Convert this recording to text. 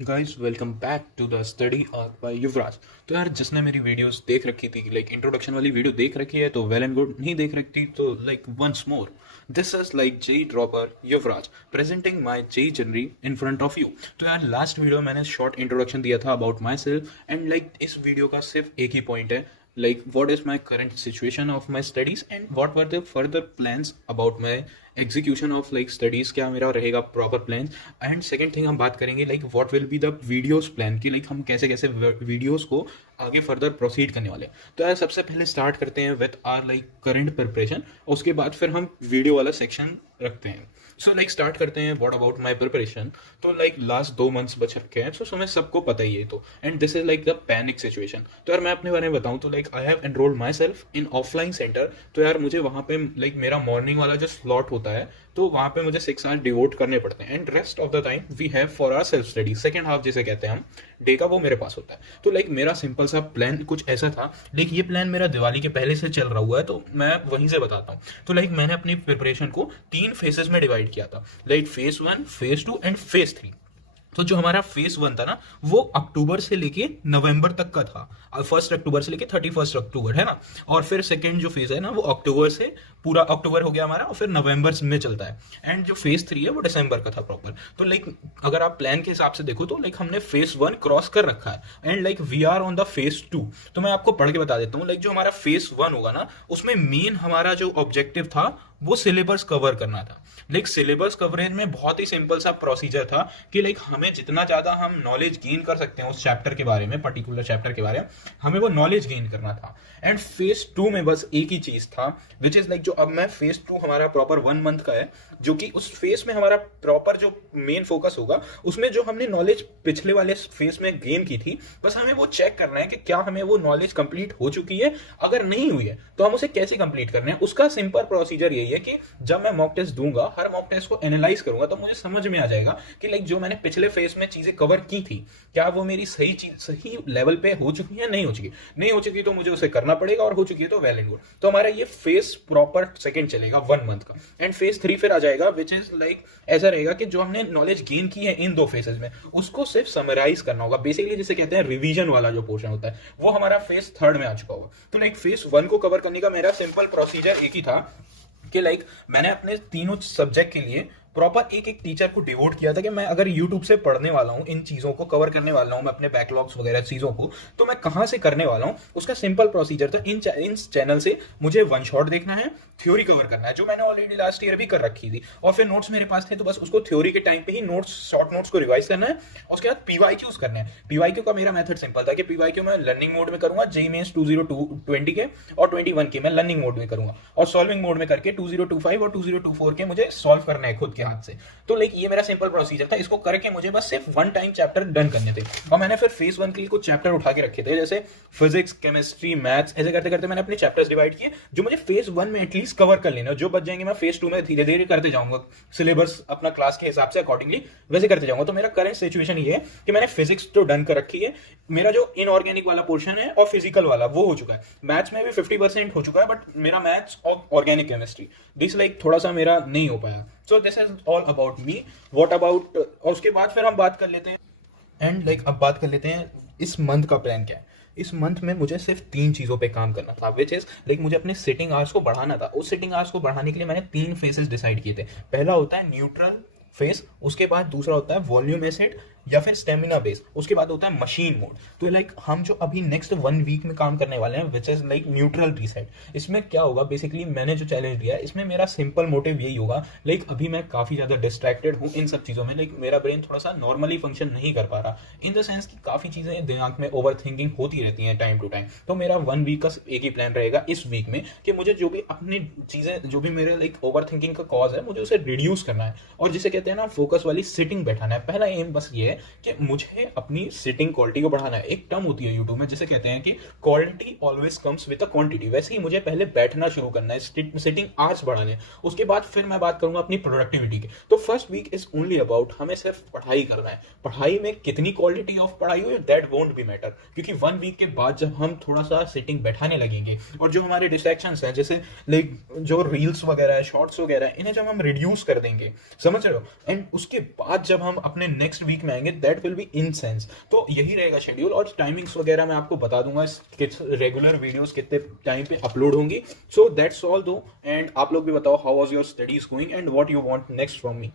Guys welcome back to the study arc by Yuvraj. तो यार जिसने मेरी वीडियोस देख रखी थी लाइक इंट्रोडक्शन वाली वीडियो देख रखी है तो वेल एंड गुड, नहीं देख रखी तो like once more this is like JEE dropper Yuvraj presenting my JEE जनरी इन फ्रंट ऑफ यू। तो यार लास्ट वीडियो मैंने शॉर्ट इंट्रोडक्शन दिया था about myself and like इस वीडियो का सिर्फ एक ही पॉइंट है, like what is my current situation of my studies and what were the further plans about my execution of like studies, क्या मेरा रहेगा proper plan. And second thing हम बात करेंगे like what will be the videos plan की, like हम कैसे कैसे वीडियोस को आगे फर्दर प्रोसीड करने वाले हैं। तो यार सबसे पहले स्टार्ट करते हैं with our like current preparation, उसके बाद फिर हम वीडियो वाला सेक्शन रखते हैं। सो लाइक स्टार्ट करते हैं व्हाट अबाउट माई प्रिपरेशन। तो लाइक लास्ट 2 मंथ्स बच रखे हैं, सो हमें सबको पता ही है। तो and this is like the panic situation. तो यार मैं अपने बारे में बताऊँ तो like I have enrolled my self in offline centre. तो यार मुझे वहाँ पे लाइक मेरा मॉर्निंग वाला जो स्लॉट होता है तो वहाँ पे मुझे 6 आवर्स डिवोट करने पड़ते हैं and rest of the time we have for our self study. Second half जिसे कहते हैं हम डे का, वो मेरे पास होता है। तो लाइक मेरा सिंपल सा प्लान कुछ ऐसा था, लाइक ये प्लान मेरा दिवाली के पहले से चल रहा हुआ है तो मैं वहीं से बताता हूँ। तो लाइक मैंने अपनी प्रिपरेशन को 3 फेजेस में डिवाइड किया था, like phase 1, phase 2 and phase 3। तो जो हमारा फेज 1 था ना वो अक्टूबर से लेके नवंबर तक का था, 1 अक्टूबर से लेके 31 अक्टूबर, है ना। और फिर सेकेंड जो फेज है ना वो अक्टूबर से पूरा अक्टूबर हो गया हमारा और फिर नवंबर में चलता है। एंड जो फेज 3 है वो दिसंबर का था प्रॉपर। तो लाइक अगर आप प्लान के हिसाब से देखो तो लाइक हमने फेज 1 क्रॉस कर रखा है and like we are on the phase 2। तो मैं आपको पढ़ के बता देता हूँ, लाइक जो हमारा फेज 1 होगा ना उसमें मेन हमारा जो ऑब्जेक्टिव था वो सिलेबस कवर करना था। लाइक सिलेबस कवरेज में बहुत ही सिंपल सा प्रोसीजर था कि लाइक हमें जितना ज़्यादा हम नॉलेज गेन कर सकते हैं उस चैप्टर के बारे में, पर्टिकुलर चैप्टर के बारे में, हमें वो नॉलेज गेन करना था। एंड फेज 2 में बस एक ही चीज़ था विच इज़ लाइक जो अब मैं फेज 2 हमारा प्रॉपर 1 मंथ का है, जो कि उस फेज में हमारा प्रॉपर जो मेन फोकस होगा उसमें जो हमने नॉलेज पिछले वाले फेज में गेन की थी बस हमें वो चेक करना है कि क्या हमें वो नॉलेज कंप्लीट हो चुकी है। अगर नहीं हुई है तो हम उसे कैसे कंप्लीट करना है, उसका सिंपल प्रोसीजर यही है कि जब मैं मॉक टेस्ट दूंगा हर मॉक टेस्ट को एनालाइज करूंगा तो मुझे समझ में आ जाएगा कि लाइक जो मैंने पिछले फेज में चीजें कवर की थी क्या वो मेरी सही चीज सही लेवल पे हो चुकी है, नहीं हो चुकी तो मुझे उसे करना पड़ेगा, और हो चुकी है तो वेल एंड गुड। तो हमारा ये फेज प्रॉपर सेकंड चलेगा 1 मंथ का। एंड फेज 3 फिर आ जाएगा विच इज लाइक ऐसा रहेगा कि जो हमने नॉलेज गेन की है इन 2 फेजेस में उसको सिर्फ समराइज करना होगा, बेसिकली जिसे कहते हैं रिवीजन वाला जो पोर्शन होता है वो हमारा फेज 3 में आ चुका होगा। तो लाइक फेज 1 को कवर करने का मेरा सिंपल प्रोसीजर एक ही था कि लाइक मैंने अपने तीनों सब्जेक्ट के लिए प्रॉपर एक एक टीचर को डिवोट किया था कि मैं अगर यूट्यूब से पढ़ने वाला हूँ, इन चीज़ों को कवर करने वाला हूँ, मैं अपने बैकलॉग्स वगैरह चीज़ों को, तो मैं कहाँ से करने वाला हूँ उसका सिंपल प्रोसीजर था। इन चैनल से मुझे वन शॉट देखना है, थ्योरी कवर करना है जो मैंने ऑलरेडी लास्ट ईयर भी कर रखी थी, और फिर नोट्स मेरे पास थे तो बस उसको थ्योरी के टाइम पे ही नोट्स शॉर्ट नोट्स को रिवाइज करना है। और उसके बाद पीवाईक्यूज करने हैं। पीवाईक्यू का मेरा मेथड सिंपल था कि पीवाईक्यू मैं लर्निंग मोड में करूंगा, जेईई मेंस 2020 के और 21 के मैं लर्निंग मोड में करूंगा, और सॉल्विंग मोड में करके 2025 और 2024 के मुझे सॉल्व करना है खुद के हाथ से। तो लाइक ये मेरा सिंपल प्रोसीजर था, इसको करके मुझे बस सिर्फ 1 टाइम चैप्टर डन करने थे। और मैंने फिर फेज 1 के लिए कुछ चैप्टर उठा के रखे थे जैसे फिजिक्स, केमिस्ट्री, मैथ्स, ऐसे करते करते मैंने अपने चैप्टर्स डिवाइड किए जो मुझे फेज 1 में एटलीस्ट कवर कर लेना, जो बच जाएंगे मैं फेज 2 में धीरे धीरे करते जाऊंगा, सिलेबस अपना क्लास के हिसाब से अकॉर्डिंगली वैसे करते जाऊंगा। तो मेरा करंट सिचुएशन ये है कि मैंने फिजिक्स तो डन कर रखी है, मेरा जो इनऑर्गेनिक वाला पोर्शन है और फिजिकल वाला वो हो चुका है। मैथ्स में भी 50% हो चुका है, बट मेरा मैथ्स और ऑर्गेनिक केमिस्ट्री दिस लाइक थोड़ा सा मेरा नहीं हो पाया। So this is all about me. What about, और उसके बाद फिर हम बात कर लेते हैं एंड लाइक अब बात कर लेते हैं इस मंथ का प्लान क्या है। इस मंथ में मुझे सिर्फ 3 चीज़ों पे काम करना था विच इज लाइक मुझे अपने सिटिंग आवर्स को बढ़ाना था। उस सिटिंग आवर्स को बढ़ाने के लिए मैंने 3 फेसेस डिसाइड किए थे। पहला होता है न्यूट्रल फेस, उसके बाद दूसरा होता है वॉल्यूम एसिड या फिर स्टेमिना बेस, उसके बाद होता है मशीन मोड। तो लाइक हम जो अभी नेक्स्ट 1 वीक में काम करने वाले हैं which is like neutral reset. इसमें क्या होगा, बेसिकली मैंने जो चैलेंज दिया है इसमें मेरा सिंपल मोटिव यही होगा, लाइक अभी मैं काफ़ी ज़्यादा डिस्ट्रैक्टेड हूँ इन सब चीज़ों में, लाइक मेरा ब्रेन थोड़ा सा नॉर्मली फंक्शन नहीं कर पा रहा, इन द सेंस कि काफ़ी चीज़ें दिमाग में ओवर थिंकिंग होती रहती हैं टाइम टू टाइम। तो मेरा 1 वीक का एक ही प्लान रहेगा इस वीक में कि मुझे जो भी अपनी चीज़ें, जो भी मेरे लाइक ओवर थिंकिंग का कॉज है, मुझे उसे रिड्यूस करना है और जिसे कहते हैं ना फोकस वाली सिटिंग बैठाना है। पहला एम बस ये है कि मुझे अपनी सिटिंग क्वालिटी को बढ़ाना है। एक टर्म होती है यूट्यूब में जिसे कहते हैं कि quality always comes with a quantity, वैसे ही मुझे पहले बैठना शुरू करना है, सिटिंग आवर्स बढ़ाने हैं, उसके बाद फिर मैं बात करूंगा अपनी प्रोडक्टिविटी की। तो first week is only about हमें सिर्फ पढ़ाई करना है। पढ़ाई में कितनी क्वालिटी ऑफ पढ़ाई हो दैट वोंट बी मैटर, क्योंकि 1 वीक के बाद जब हम थोड़ा सा सिटिंग बैठाने लगेंगे और जो हमारे डिस्ट्रैक्शंस हैं जैसे लाइक जो रील्स वगैरह है, शॉर्ट्स वगैरह है, इन्हें जब हम रिड्यूस कर देंगे, समझ रहे हो, एंड उसके बाद जब हम अपने नेक्स्ट वीक में आएंगे करेंगे दैट विल बी इनसेंस। तो यही रहेगा शेड्यूल, और टाइमिंग्स वगैरह मैं आपको बता दूंगा रेगुलर वीडियोस कितने टाइम पे अपलोड होंगी। सो दैट्स ऑल दो, एंड आप लोग भी बताओ how was your studies going and what you want next from me.